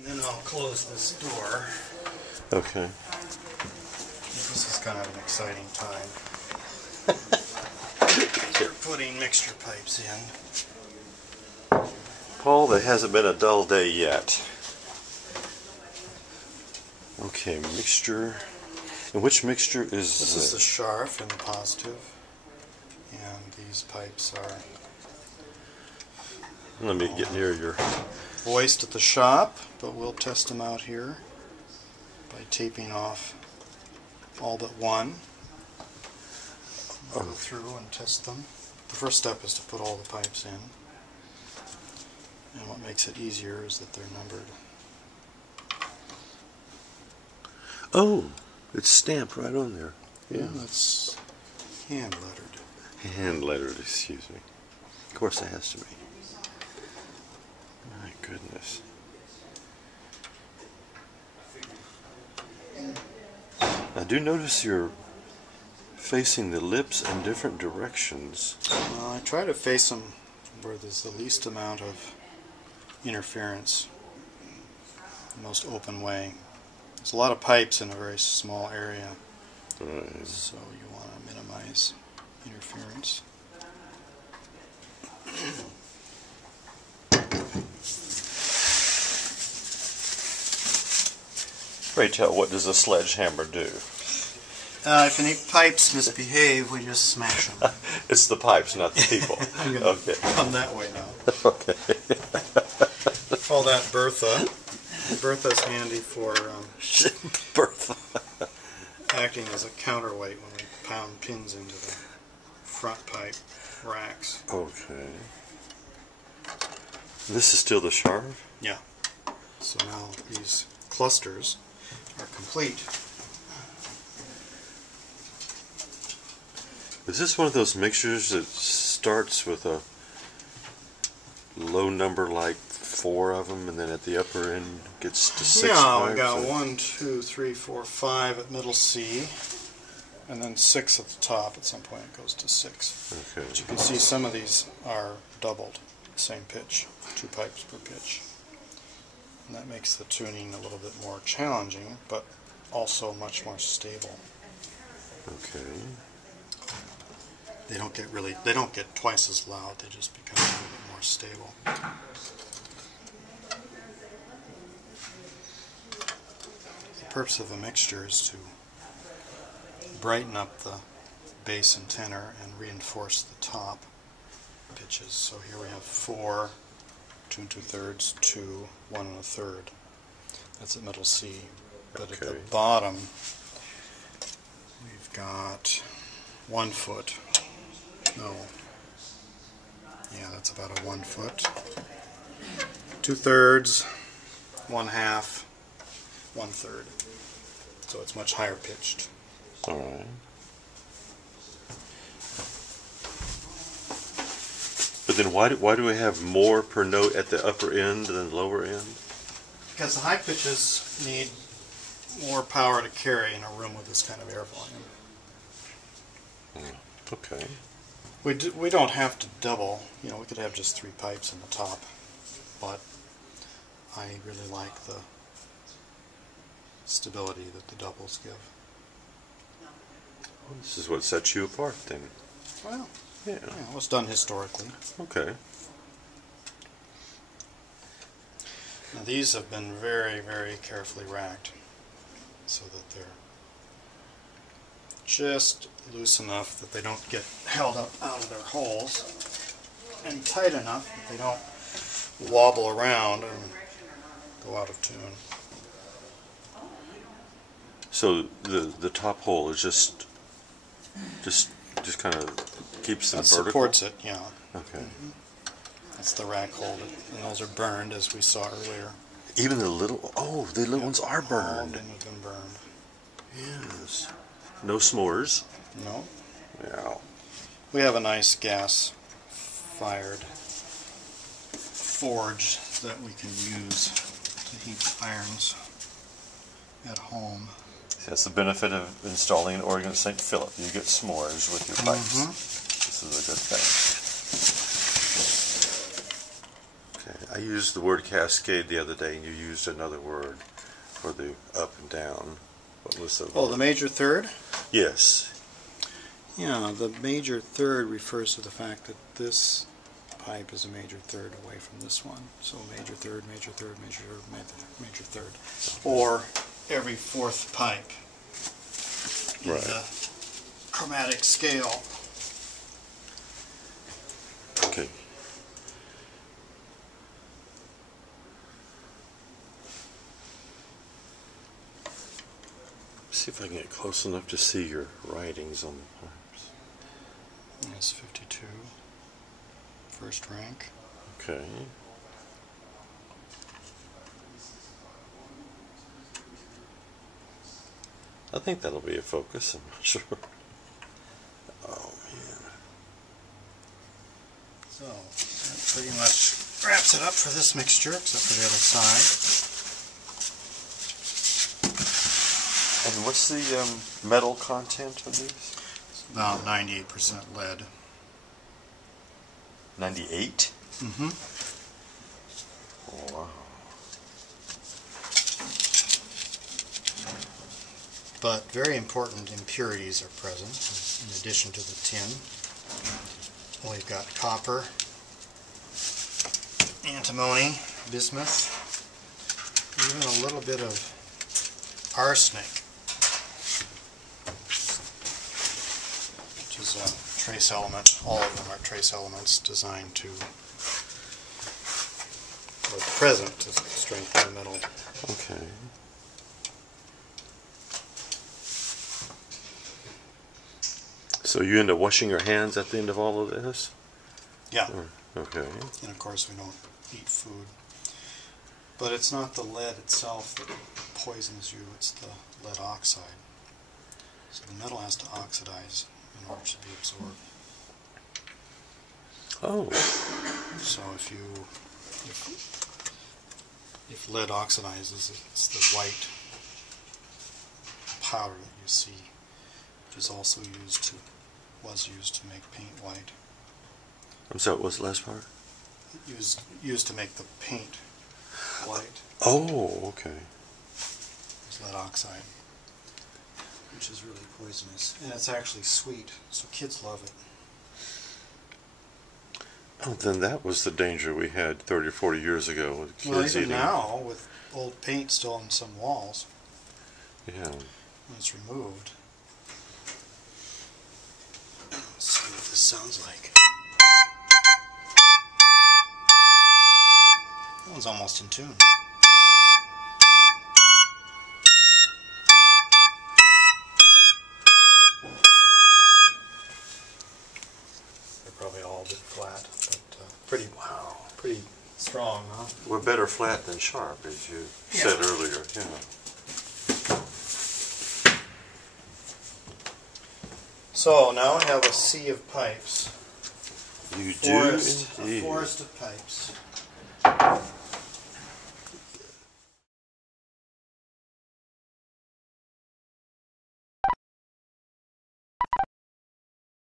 And then I'll close this door. Okay. This is kind of an exciting time. You're putting mixture pipes in. Paul, there hasn't been a dull day yet. Okay, mixture. And which mixture is this? Is the Scharf in the positive. And these pipes are... Let me get near your... voiced at the shop, but we'll test them out here by taping off all but one. We'll go through and test them. The first step is to put all the pipes in, and what makes it easier is that they're numbered. Oh, it's stamped right on there. Yeah, that's hand lettered. Hand lettered, excuse me. Of course it has to be. My goodness. I do notice you're facing the lips in different directions. Well, I try to face them where there's the least amount of interference, the most open way. There's a lot of pipes in a very small area, Right. so you want to minimize interference. Pray tell, what does a sledgehammer do? If any pipes misbehave, we just smash them. It's the pipes, not the people. I'm going to Okay. come that way now. Okay. Call that Bertha. Bertha's handy for Bertha. acting as a counterweight when we pound pins into the front pipe racks. Okay. This is still the Scharf? Yeah. So now these clusters are complete. Is this one of those mixtures that starts with a low number, like 4 of them, and then at the upper end gets to 6 Yeah, pipes? we got 1, 2, 3, 4, 5 at middle C, and then 6 at the top. At some point it goes to 6. Okay. But you can see some of these are doubled, same pitch, 2 pipes per pitch. And that makes the tuning a little bit more challenging, but also much more stable. Okay. They don't get twice as loud, they just become a little bit more stable. The purpose of the mixture is to brighten up the bass and tenor and reinforce the top pitches. So here we have 4, 2 2/3, 2, 1 1/3. That's at middle C. But at the Okay. bottom, we've got 1 foot. No. Yeah, that's about a 1 foot. 2/3, 1/2, 1/3. So it's much higher pitched. All right. But then why do we have more per note at the upper end than the lower end? Because the high pitches need more power to carry in a room with this kind of air volume. Okay. We don't have to double, you know, we could have just 3 pipes in the top, but I really like the stability that the doubles give. This is what sets you apart then. Well, Yeah. yeah, it was done historically. Okay. Now these have been very, very carefully racked so that they're just loose enough that they don't get held up out of their holes, and tight enough that they don't wobble around and go out of tune. So the top hole is just kind of keeps them That vertical. supports it, yeah. Okay. That's the rack hole, and those are burned as we saw earlier. Even the little the little ones are All of burned. them have been burned. Yes. No s'mores. No. Yeah. We have a nice gas-fired forge that we can use to heat the irons at home. That's the benefit of installing an Oregon St. Philip. You get s'mores with your pipes. This is a good thing. Okay, I used the word cascade the other day, and you used another word for the up and down. What was the Oh, word? the major third? Yes. Yeah, the major third refers to the fact that this pipe is a major third away from this one. So major third, major third, major third, major third. Or every fourth pipe in Right. the chromatic scale. Okay. See if I can get close enough to see your writings on the pipes. That's 52, first rank. Okay. I think that'll be a focus. I'm not sure. Oh man. So that pretty much wraps it up for this mixture, except for the other side. And what's the metal content of these? It's about 98% lead. 98? Mm-hmm. Oh, wow. But very important impurities are present in addition to the tin. We've got copper, antimony, bismuth, even a little bit of arsenic, which is a trace element. All of them are trace elements designed to, or present to strengthen the metal. Okay. So you end up washing your hands at the end of all of this? Yeah. Okay. And of course we don't eat food. But it's not the lead itself that poisons you, it's the lead oxide. So the metal has to oxidize in order to be absorbed. Oh. So if lead oxidizes, it's the white powder that you see, which is also was used to make paint white. I'm sorry, what was the last part? Used to make the paint white. Oh, okay. It's lead oxide, which is really poisonous. And it's actually sweet, so kids love it. Oh, then that was the danger we had 30 or 40 years ago with kids Well, even eating. now, with old paint still on some walls, Yeah. when it's removed. Let's see what this sounds like. That one's almost in tune. They're probably all a bit flat, but pretty strong, huh? We're better flat than sharp, as you said earlier. Yeah. So now I have a sea of pipes. You A do indeed. forest of pipes.